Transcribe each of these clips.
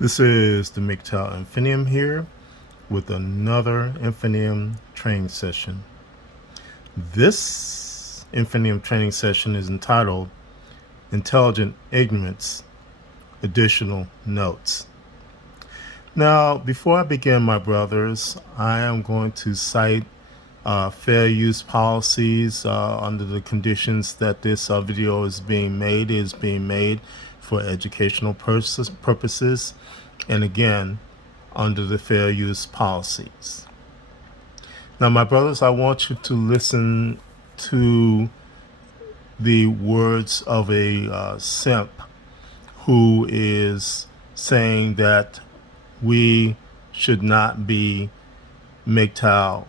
This is the MGTOW Infinium here with another Infinium training session. This Infinium training session is entitled Intelligent Ignorance Additional Notes. Now, before I begin, my brothers, I am going to cite fair use policies under the conditions that this video is being made for educational purposes, and again, under the fair use policies. Now, my brothers, I want you to listen to the words of a simp who is saying that we should not be MGTOW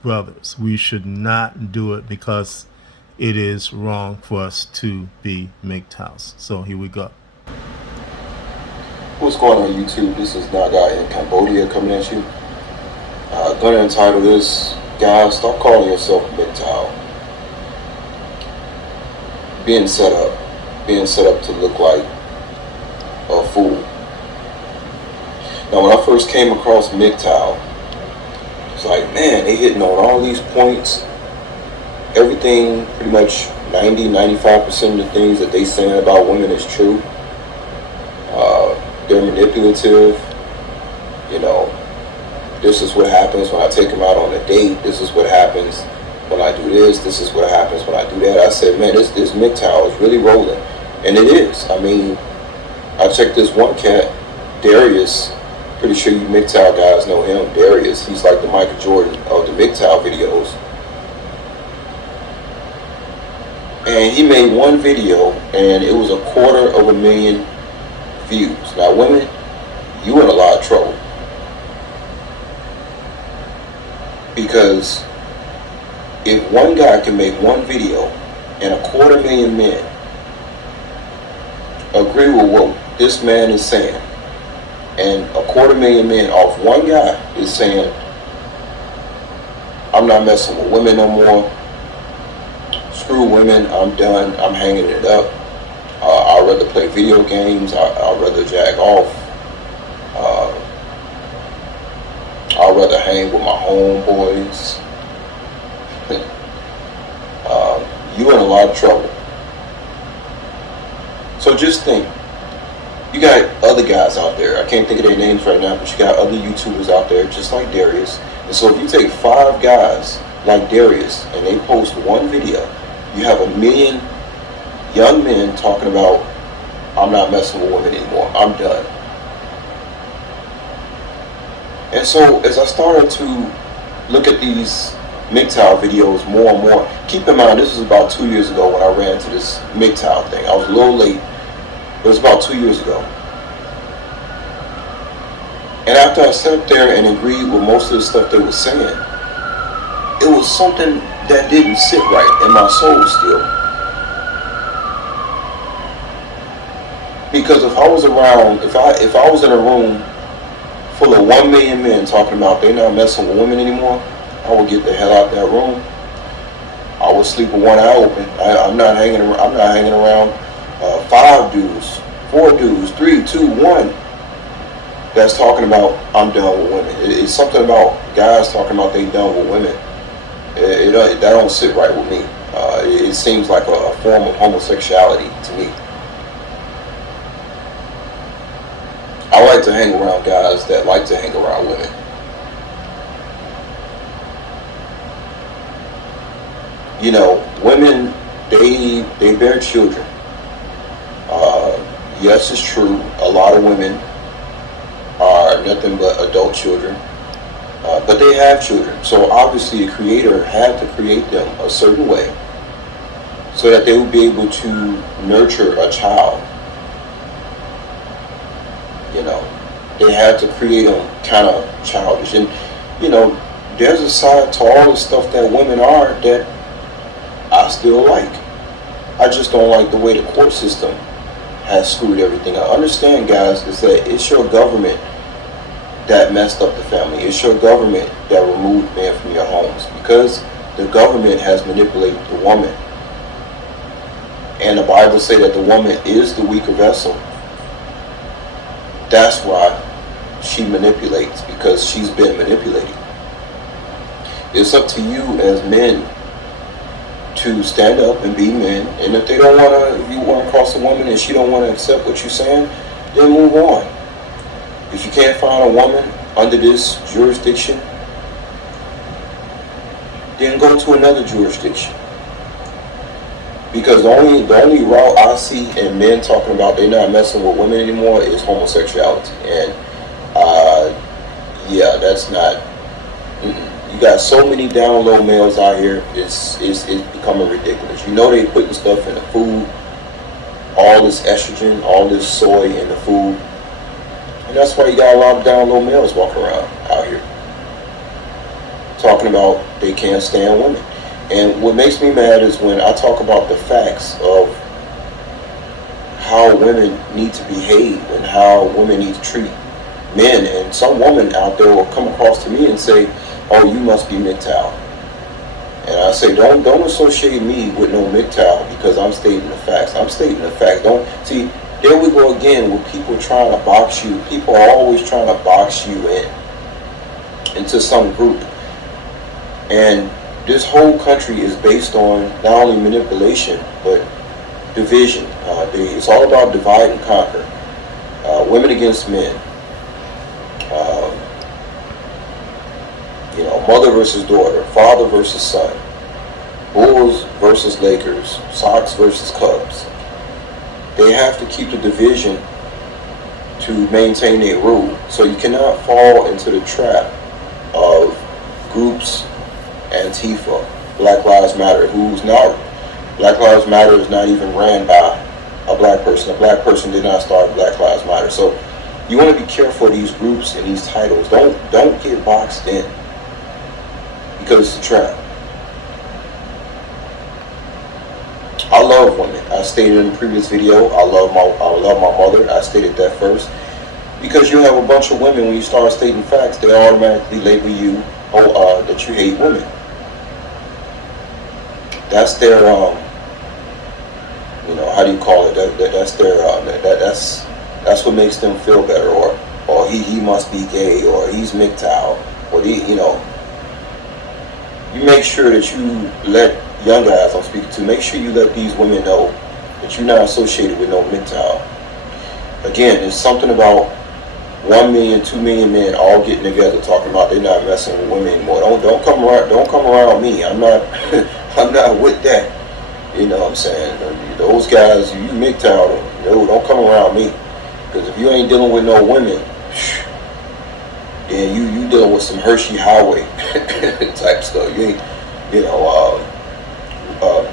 brothers. We should not do it because it is wrong for us to be MGTOWs. So here we go. What's going on YouTube? This is Naga in Cambodia coming at you. Gonna entitle this, guys, stop calling yourself a MGTOW. Being set up to look like a fool. Now when I first came across MGTOW, it's like, man, they hitting on all these points. Everything, pretty much 90-95% of the things that they saying about women is true. They're manipulative. You know, this is what happens when I take them out on a date. This is what happens when I do this. This is what happens when I do that. I said, man, this MGTOW is really rolling. And it is. I mean, I checked this one cat, Darius. Pretty sure you MGTOW guys know him, Darius. He's like the Michael Jordan of the MGTOW videos. And he made one video, and it was 250,000 views. Now, women, you in a lot of trouble. Because if one guy can make one video and 250,000 men agree with what this man is saying, and 250,000 men off one guy is saying, I'm not messing with women no more, screw women, I'm done, I'm hanging it up, I'd rather play video games, I'd rather jag off, I'd rather hang with my homeboys. You in a lot of trouble. So just think, you got other guys out there, I can't think of their names right now, but you got other YouTubers out there just like Darius. And so if you take 5 guys like Darius and they post one video, you have 1 million young men talking about, I'm not messing with women anymore, I'm done. And so as I started to look at these MGTOW videos more and more, keep in mind this was about 2 years ago when I ran into this MGTOW thing. I was a little late. It was about 2 years ago. And after I sat up there and agreed with most of the stuff they were saying, it was something that didn't sit right in my soul still. Because if I was around, if I was in a room full of 1 million men talking about they're not messing with women anymore, I would get the hell out of that room. I would sleep with one eye open. I'm not hanging around 5 dudes, 4 dudes, 3, 2, 1 that's talking about I'm done with women. It's something about guys talking about they done with women. That don't sit right with me. It seems like a form of homosexuality to me. I like to hang around guys that like to hang around women. You know, women, they bear children. Yes, it's true. A lot of women are nothing but adult children, but they have children. So obviously, a creator had to create them a certain way so that they would be able to nurture a child. You know, they had to create them kind of childish. And you know, there's a side to all the stuff that women are that I still like. I just don't like the way the court system has screwed everything. I understand, guys, is that it's your government that messed up the family. It's your government that removed men from your homes because the government has manipulated the woman. And the Bible says that the woman is the weaker vessel. That's why she manipulates, because she's been manipulated. It's up to you as men to stand up and be men. And if they don't want to, if you want to cross a woman and she don't want to accept what you're saying, then move on. If you can't find a woman under this jurisdiction, then go to another jurisdiction. Because the only route I see in men talking about they're not messing with women anymore is homosexuality. And yeah, that's not. You got so many down low males out here. It's becoming ridiculous. You know they putting stuff in the food, all this estrogen, all this soy in the food, and that's why you got a lot of down low males walking around out here talking about they can't stand women. And what makes me mad is when I talk about the facts of how women need to behave and how women need to treat men. And some woman out there will come across to me and say, "Oh, you must be MGTOW." And I say, don't associate me with no MGTOW, because I'm stating the facts. I'm stating the facts. Don't see. There we go again with people trying to box you. People are always trying to box you into some group. And this whole country is based on not only manipulation but division. It's all about divide and conquer. Women against men. Mother versus daughter, father versus son, Bulls versus Lakers, Sox versus Cubs. They have to keep the division to maintain their rule. So you cannot fall into the trap of groups, Antifa, Black Lives Matter, Black Lives Matter is not even ran by a black person. A black person did not start Black Lives Matter. So you want to be careful of these groups and these titles. Don't get boxed in, because it's a trap. I love women. I stated in the previous video, I love my mother. I stated that first. Because you have a bunch of women, when you start stating facts, they automatically label you that you hate women. That's their how do you call it? That's their that's what makes them feel better, or he must be gay, or he's MGTOW, or you make sure that you let young guys I'm speaking to, make sure you let these women know that you're not associated with no MGTOW. Again, it's something about 1 million, 2 million men all getting together talking about they're not messing with women anymore. Don't come around me. I'm not I'm not with that. You know what I'm saying? Those guys, you MGTOW, don't come around me. Because if you ain't dealing with no women, then you dealing with some Hershey Highway type stuff.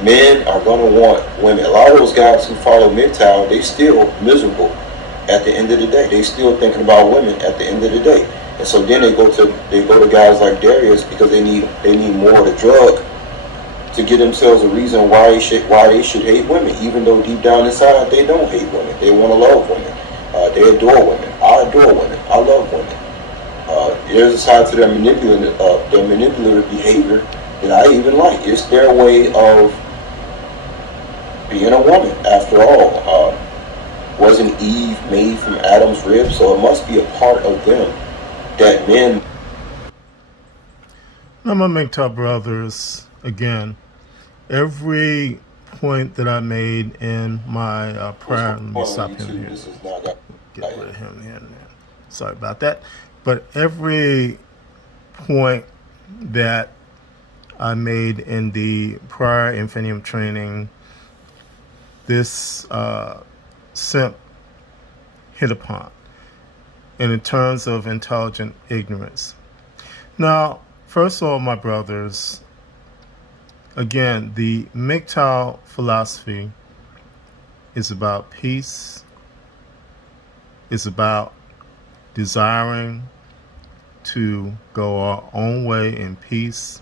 Men are gonna want women. A lot of those guys who follow MGTOW, they still miserable at the end of the day. They still thinking about women at the end of the day. And so then they go to guys like Darius, because they need more of the drug to give themselves a reason why they should hate women, even though deep down inside they don't hate women. They want to love women. They adore women. I adore women. I love women. There's a side to their manipulative behavior that I even like. It's their way of being a woman. After all, wasn't Eve made from Adam's rib? So it must be a part of them that men. Now, my MGTOW brothers, again, every point that I made in my prayer, let me stop him here. Get rid of him here and there. Sorry about that. But every point that I made in the prior Infinium training, this simp hit upon, and in terms of intelligent ignorance. Now, first of all, my brothers, again, the MGTOW philosophy is about peace, is about desiring to go our own way in peace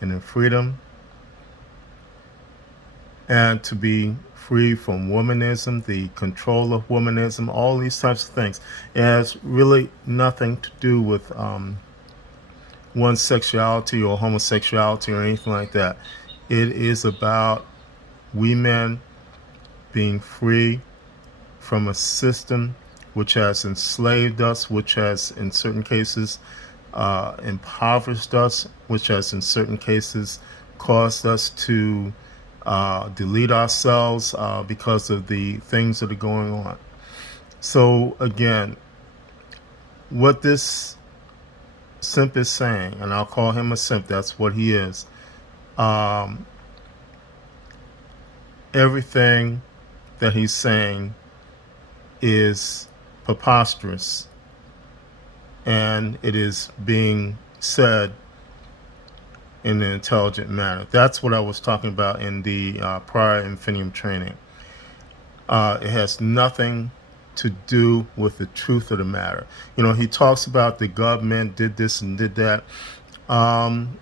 and in freedom, and to be free from womanism, the control of womanism, all these types of things. It has really nothing to do with one's sexuality or homosexuality or anything like that. It is about we men being free from a system which has enslaved us, which has in certain cases impoverished us, which has in certain cases caused us to delete ourselves because of the things that are going on. So again, what this simp is saying, and I'll call him a simp, that's what he is, everything that he's saying is preposterous, and it is being said in an intelligent manner. That's what I was talking about in the prior Infinium training. It has nothing to do with the truth of the matter. You know, he talks about the government did this and did that. And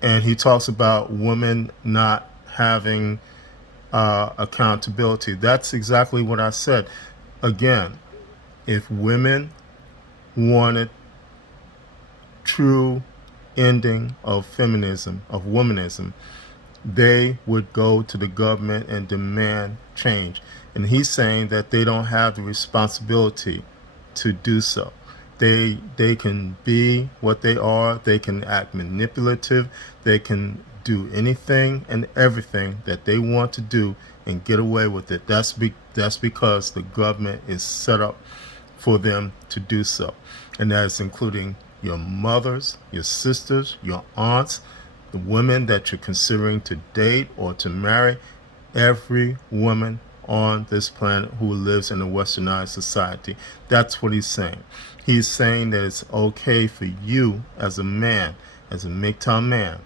he talks about women not having accountability. That's exactly what I said. Again, if women wanted true ending of feminism, of womanism, they would go to the government and demand change. And he's saying that they don't have the responsibility to do so. They can be what they are. They can act manipulative. They can do anything and everything that they want to do and get away with it. That's because the government is set up for them to do so. And that is including your mothers, your sisters, your aunts, the women that you're considering to date or to marry, every woman on this planet who lives in a westernized society. That's what he's saying. He's saying that it's okay for you as a man, as a MGTOW man,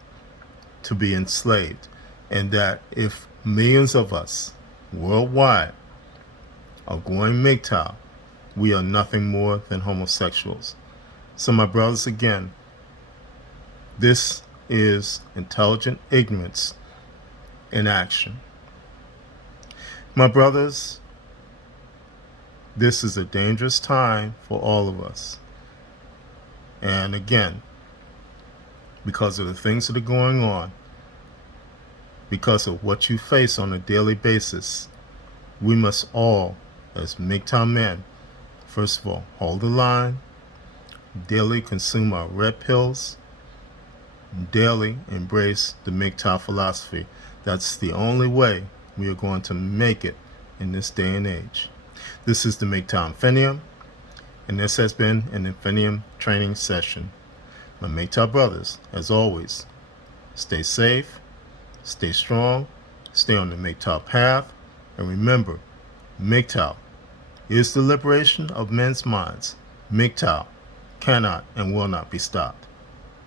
to be enslaved. And that if millions of us worldwide are going MGTOW, we are nothing more than homosexuals. So my brothers, again, this is intelligent ignorance in action. My brothers, this is a dangerous time for all of us. And again, because of the things that are going on, because of what you face on a daily basis, we must all, as MGTOW men, first of all, hold the line, daily consume our red pills, daily embrace the MGTOW philosophy. That's the only way we are going to make it in this day and age. This is the MGTOW Infinium, and this has been an Infinium training session. My MGTOW brothers, as always, stay safe, stay strong, stay on the MGTOW path, and remember, MGTOW is the liberation of men's minds. MGTOW cannot and will not be stopped.